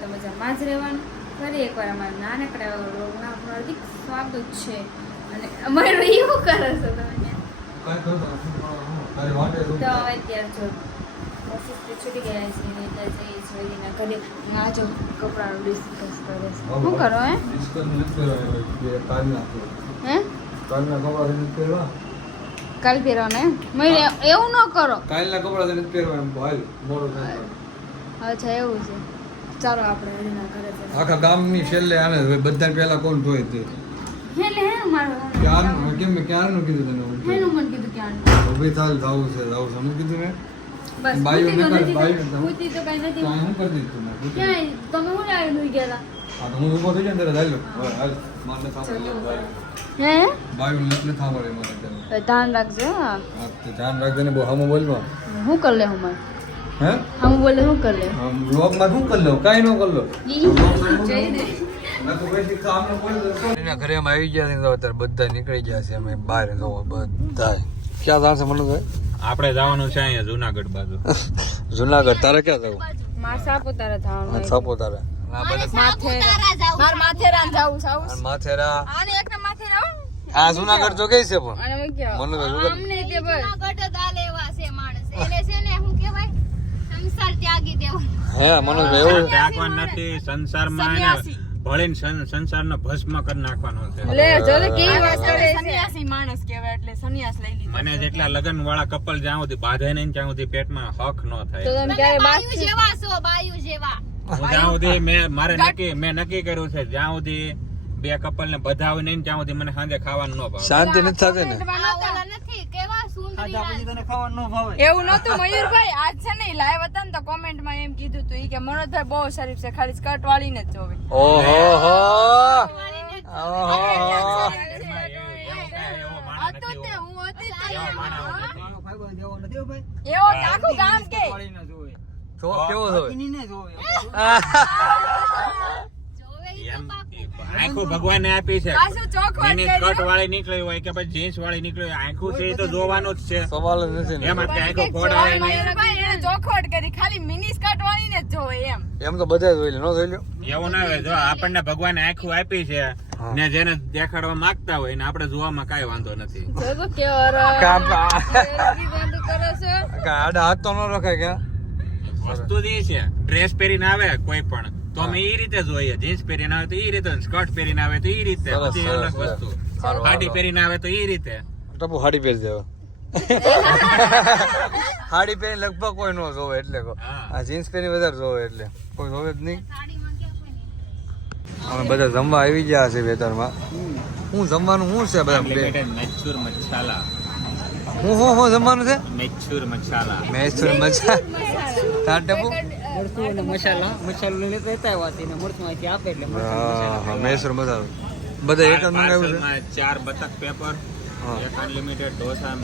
તો મજામાં જ રહેવાનું. ફરી એકવાર અમારા નાનકડા રોગના આપણું હાર્દિક સ્વાગત છે. અને અમારે એવું કરો છો તમે તો હવે અત્યારે જો ઓફિસથી છૂટી ગયા છે એટલે જઈએ છીએ ઘરે. આ જો કપડાનું ડિસ્કસ કરે શું કરો હે? હે? કાલ પહેરવાના એમ? મયુર એવું ન કરો. કાલના કપડા પહેરવા એમ મોડું અચ્છા એવું છે. ચાલો આપણે વળીના ઘરે જઈએ. આખા ગામની છેલ્લે આને હવે બધા પહેલા કોણ ધોય તે? એટલે હે મારું ક્યારનું કેમ ક્યારનું કીધું તને હેનું મન કીધું કે ઊભી થાલ જાવું છે જાવું છે. કીધું ને બસ બાયું પૂતી તો નકર, નથી તો- નકર. પૂતી તો કાંઈ નથી. હું કરી દીધું મેં? ક્યાંય? તમે હું લાવી હા તો હું થઈ જાય ચાલ્યો. હાલ મારને સાંભળે હે? બાયું નથી સાંભળે મારે ધ્યાન રાખજો હા. ધ્યાન રાખજે ને બહુ હામું બોલવા. હું કરી લે હું મારે? હે? હું બોલે હું કર લે આમ વ્લોગમાં શું કર લો? કાંઈ ન કર લો? એના ઘરે અમે આવી ગયા છે તો અત્યારે બધા નીકળી ગયા છે અમે બહાર. બધા. ક્યાં જાણશે મને કહે આપણે જવાનું છે અહીંયા જુનાગઢ બાજુ. જુનાગઢ. તારે ક્યાં જવું? માર સાપુતારા થવાનું સાપુતારા માથેરા. છે આ જુનાગઢ તો કઈ છે પણ. હું મને તો જુનાગઢ- અમને તે હે મનોજભાઈ એવું? ત્યાગવાનું નથી સંસારમાં એને ભળીને સંસારનો ભસ્મ કરી નાખવાનો છે. લે જો કેવી વાત કરે છે? સન્યાસી માણસ કહેવાય એટલે સન્યાસ લઈ લીધો મને જેટલા લગ્ન વાળા કપલ જ્યાં સુધી બાંધે નહીં ત્યાં સુધી પેટમાં હક ન તો થાય તમે ક્યારે બાકી હું જ્યાં સુધી મેં મારે નક્કી મેં નક્કી કર્યું છે જ્યાં સુધી બે કપલ ને બધાવે નહીં ત્યાં સુધી મને સાંજે ખાવાનું ન ભાવે. શાંતિ નથી થતી ને? એવું નતું મયુરભાઈ આજ છે ને લાઈવ હતા ને તો કોમેન્ટમાં એમ કીધું તું કે મનોજભાઈ બહુ શરીફ છે ખાલી સ્કર્ટ વાળીને જ જોવે. ઓહો હો. ઓહો એમાં એવું- કેવો જોવે? એવો નથી તે એવો. હું હતી તે. એવો માણસ નથી. એવો આખું ગામ કે તો કેવો છો એમ આંખું આપી છે. એની કરી. સ્કર્ટ વાળી નીકળી હોય કે પછી જીન્સ વાળી નીકળી હોય આંખું છે એ તો જોવાનું જ છે. સવાલ જ નથી ને. એમાં કે આંખો પણ ફોડાય નહીં ચોખવટ કરી. ખાલી મિની સ્કર્ટ વાળી ને જોવે એમ. એમ તો બધા જોઈ લે નો જોઈ લે એવું ના હોય. જો આપણને ભગવાન આંખું આપી છે ને જેને દેખાડવા માંગતા હોય ને આપણે જોવામાં કાઈ વાંધો નથી. જો આડા હાથ તો ન રખાય કે? વસ્તુ જે છે ડ્રેસ પહેરીને આવે કોઈ પણ. તો અમે એ રીતે જોઈએ. જીન્સ પહેરીને આવે તો એ રીતે સ્કર્ટ પહેરીને આવે તો એ રીતે. પછી અલગ વસ્તુ. હાડી પહેરીને આવે તો એ રીતે. ટપુ હાડી પહેરી દેવા. હાડી પહેરી લગભગ કોઈ નો જોવે એટલે આ જીન્સ પહેરી વધારે જોવે એટલે. કોઈ જોવે જ નહીં. અમે બધા જમવા આવી ગયા છે વેતરમાં. હું જમવાનું શું છે બધા બે? મચ્છાલા. હું હું હું જમવાનું છે? મેચુર મચ્છાલા. મેસૂર મચ્છા તાર ટપુ? મસાલા મસાલો. લઈને લેતા આવ્યા હતી મરચું અહીંથી આપે એટલે હા હા મેસૂર મસાલો બધા. એક જ મંગાવ્યું છે? ચાર બતક પેપર હા. એક અનલિમિટેડ ઢોસા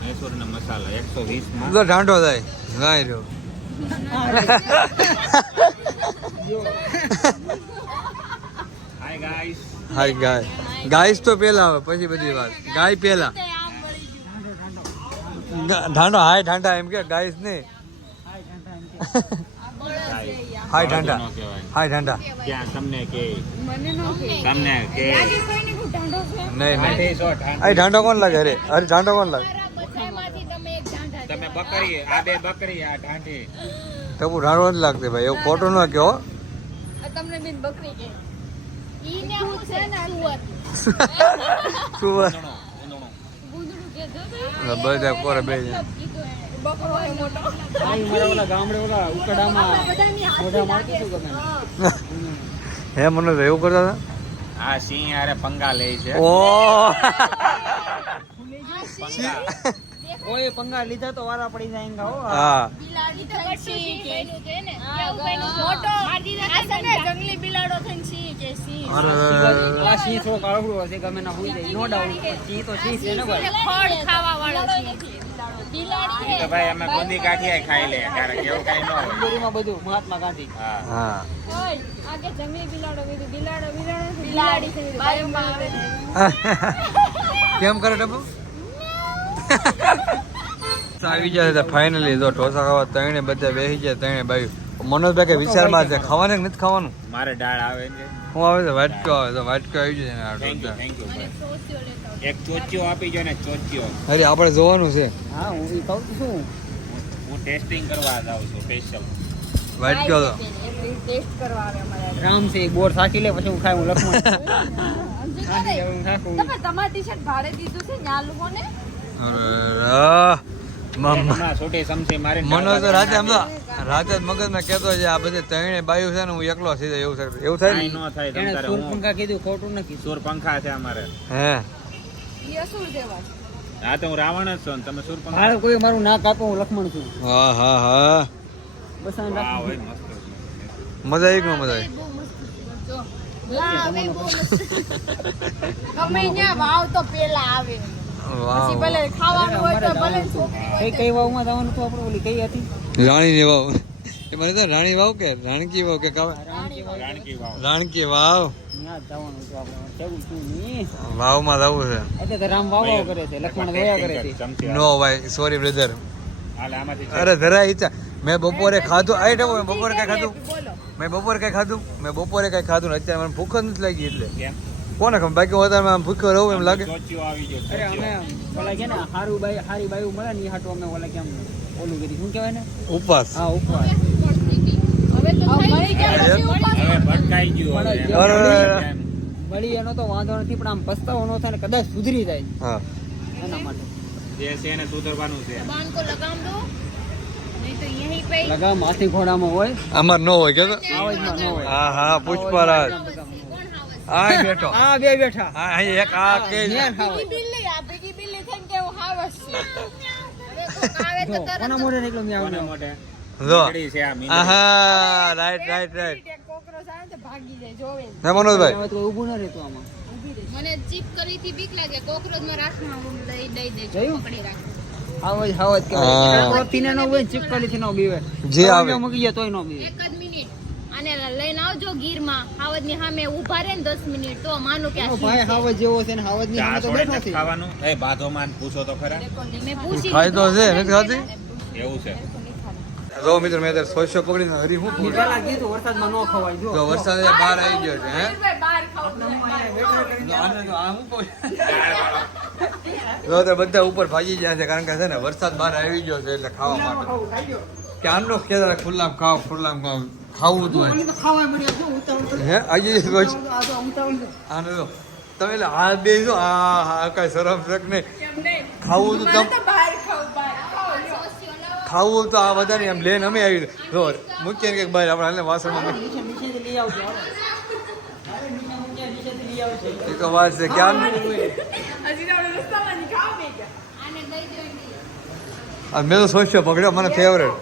મૈસૂર ને મસાલા. એકસો વીસમાં બધો ઢાંઢો થાય. ગાય રહ્યો. હાય ગાઈસ હાય ગાય ગાઈસ તો પેલા આવે પછી બધી વાત. ગાય પેલા ઢાંડો હાય ઢાંડા એમ કે ગાઈસ નહીં. હાય ઠંડા હાય ઠંડા તમને કે મને નો કે. તમને કે નહીં નહીં. અરે ઢાંઢો કોણ લાગે? અરે અરે ઢાંડો કોણ લાગે? તમે બકરી આ બે બકરી આ ઢાંઢી. તબુ ઢાંઢો જ લાગતે ભાઈ. એવું ખોટું ન કહો. તમને બેન બકરી કે બધા કોરે બે. બકરો હોય મોટો. મારા ઓલા ગામડે ઓલા ઉકડામાં મોઢા મારતું હતું ગમે હે. મને એવું કરતા હતા? હા સિંહ હારે પંગા લે છે. ઓ. પંગા. પંગા લીધા તો વારા પડી જાય એંગા હો. હા. જંગલી બિલાડો થઈને કે અરે. આ હશે ગમે ના હોઈ જાય નો ડાઉટ સિંહ તો સિંહ છે ને ફળ ખાવા તો ભાઈ અમે ગુંદી ગાંઠિયા ખાઈ લે ક્યારેક એવું કઈ ન હોય. ગોરીમાં બધું મહાત્મા ગાંધી. હા. હા. આગે જમી બિલાડો કીધું બિલાડો બિલાડો બિલાડી છે બાજુમાં આવે કેમ કરે ડબ્બુ આવી જાય ફાઇનલી જો ઢોસા ખાવા ત્રણે બધા બેસી જાય ત્રણે બાયું મનોજભાઈ કે વિચારમાં છે ખાવાનું કે નથી ખાવાનું? મારે દાળ આવે છે. હું આવે છે વાટકો આવે તો વાટકો આવી જાય ને થેન્ક યુ થેન્ક યુ ભાઈ. એક ચોચ્યો આપી જો ને ચોચ્યો. અરે આપણે જોવાનું છે. હા હું ઈ કહું છું શું? હું ટેસ્ટિંગ કરવા જાઉં છું સ્પેશિયલ વાટકો તો ટેસ્ટ કરવા આવે અમારે. રામ છે બોર થાકી લે પછી હું ખાય હું કરે? હું. તમે તમારી ટી-શર્ટ ભાડે દીધું છે ન્યા લોકોને અરે આહ, મમ્મા હમણાં છોટી સમસી મારી મનોજ તો રાતે આમ રાતે જ મગજમાં કેતો છે આ બધે ત્રણે બાયું છે ને હું એકલો સીધો એવું થાય. એવું થાય ને? કીધું ખોટું નથી સોર પંખા છે અમારે. હે. અસુર હા તો હું રાવણ જ છું ને તમે સુર મારે કોઈ મારું ના કાપો હું લખમણ છું. હા હા હા. બસ આ હોય મજા આવી ગયો મજા આવી બહુ મસ્ત એ બહુ મસ્ત ગમે ન્યા વાવ તો પેલા આવે. પછી વાહ. ભલે ખાવાનું હોય તો ભલે અમારે છોકરી કઈ કઈ વાવમાં જવાનું હતું આપણે? ઓલી કઈ હતી? રાણીની વાવ. એ મને તો રાણી વાવ કે રાણકી વાવ કે કાવા રાણકી વાવ. ત્યાં જવાનું આપણે. નહીં વાવમાં જવું છે. એટલે તો રામ વાવ કરે છે લક્ષ્મણ દયા કરે છે. નો ભાઈ સોરી બ્રધર આમાંથી અરે જરા ઈચ્છા. મેં બપોરે ખાધું. આઈ મેં બપોરે કઈ ખાધું? મેં બપોરે કઈ ખાધું? મેં બપોરે કઈ ખાધું ને અત્યારે મને ભૂખ જ નથી લાગી એટલે. કોને ખબર? બાકી વધારે આમ ભૂખ્યો રહું એમ લાગે. ચોચ્યો આવી ગયો અરે અમે. ઓલા કે ને હારું બાઈ હારી બાઈ મળે ને એ હાટું અમે ઓલા કેમ ઓલું કીધું શું કહેવાય ને ઉપવાસ. હા ઉપવાસ. વળી એનો તો વાંધો નથી પણ આમ પસ્તાવો નો થાય કદાચ સુધરી જાય એના માટે હોય આમાં નો હોય કે હા હા પુષ્પરાજ બેઠો આ બે બેઠા મોઢે નીકળો જો. છે આહા રાઈટ રાઈટ રાઈટ. કોકરોચ આવે તો ભાગી જાય જોવે. જ. મનોજભાઈ? તો ઊભું ન રહેતું આમાં. મને ચીપ કરી થી બીક લાગે કોકરોચમાં રાખમાં હું દઈ દઈ દે પકડી રાખે. હાવજ હાવજ હા. કહેવાય. કોતીને ન હોય ને ચીપકલીથી ન બીવે. જે આવે. મૂકી જાય તોય ન બીવે. એક જ મિનિટ. અને લઈને આવજો ગીરમાં. હાવજની સામે ઊભા રહે ને દસ મિનિટ તો માનું કે ભાઈ હાવજ જેવો છે ને હાવજની સામે તો બેઠો છે. ખાવાનું? એ બાધોમાં પૂછો તો ખરા. મેં પૂછી ખાઈ છે નથી ખાતી? એવું છે. જો મિત્ર મેં અત્યારે સોશિયો પકડીને હરી હું કીધું વરસાદમાં ન ખવાય જો. વરસાદ બહાર આવી ગયો છે હે? તે બધા ઉપર ભાગી ગયા છે કારણ કે છે ને વરસાદ બહાર આવી ગયો છે એટલે ખાવા માટે. કે આમનો ખેતર ખુલ્લામ ખાવ ખુલ્લામ ખાવ ખાવું તું હે આજે આને તમે આ બે જો આ કઈ શરમ શક નહીં. ખાવું તું તમ ખાવું તો આ બધાની આમ લેન અમે આવી જો મૂકીએ ને કે ભાઈ આપણે વાસણમાં. એ તો વાત છે ક્યાં હજી તો આપણે રસ્તામાં ની ખાવ નહીં ગયા. આને દઈ દો એની. આ મેં તો સોચ્યો પકડ્યો મને ફેવરેટ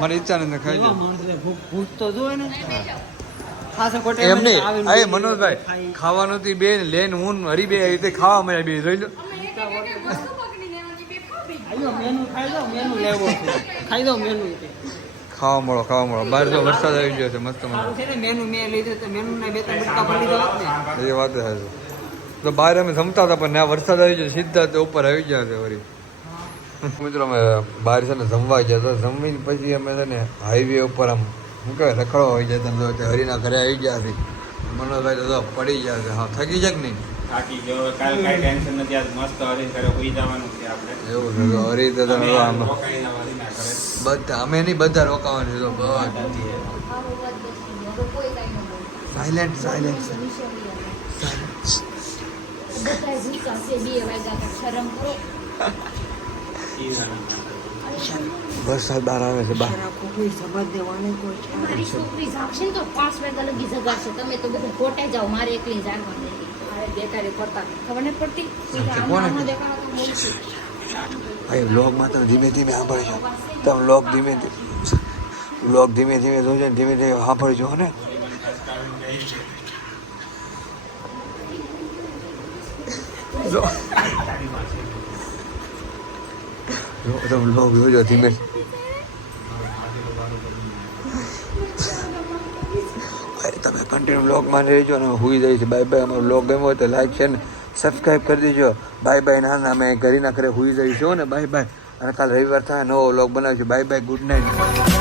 મને ઈચ્છા નથી ખાઈ એમ નહીં. અરે મનોજભાઈ ખાવાનું થી બે લેન હું હરી બે રીતે ખાવા મળ્યા બે જોઈ લો વસ્તુ પકડી લેવાની બે ખાવી તે. મળો ખાવા મળો. બહાર જો વરસાદ આવી ગયો છે મસ્ત તો એ વાત છે તો બહાર અમે જમતા હતા પણ ત્યાં વરસાદ આવી ગયો સીધા તે ઉપર આવી ગયા છે વળી. મિત્રો અમે બહાર છે ને જમવા ગયા હતા. જમીને પછી અમે છે ને હાઈવે ઉપર આમ શું કહેવાય રખડો હોય જાય તમે તો હરીના ઘરે આવી ગયા છે. મનોજભાઈ તો પડી ગયા છે. હા થકી જાય કે નહીં? થાકી ગયો. કાલ કાંઈ ટેન્શન નથી. આજ મસ્ત હરીને ઘરે હોઈ જવાનું છે આપણે. એવું હરી તો. બધા અમે નહીં બધા રોકાવાનું છે તો બધા સાયલેન્ટ સાયલેન્ટ કરો વરસાદ બહાર આવે છે બહાર. મારી છોકરી જાગશે તો પાંચ વાગ્યા લગી જગાડશે. તમે તો બધું ખોટે જાઓ મારે એકલી જાગવાનું બેકારી પડતા ખબર નથી પડતી? કોને આમાં કીધું? દેખાડો તો બોલ છું. ભાઈ વ્લોગમાં તમે ધીમે ધીમે સાંભળજો તમે વ્લોગ ધીમે લોક વ્લોગ ધીમે ધીમે જોજો ને ધીમે ધીમે સાંભળજો ને. તમે વ્લોગ જોજો ધીમે કન્ટિન્યુ વ્લોગમાં રહેજો અને હુઈ જાય બાય બાય અમારો બ્લોગ ગમ્યો હોય તો લાઈક છે ને સબસ્ક્રાઈબ કરી દેજો. બાય બાય ના ના અમે ઘરીના ઘરે હોઈ જઈશું ને બાય બાય અને કાલ રવિવાર થાય, નવો બ્લોગ બનાવીશું. Bye bye good night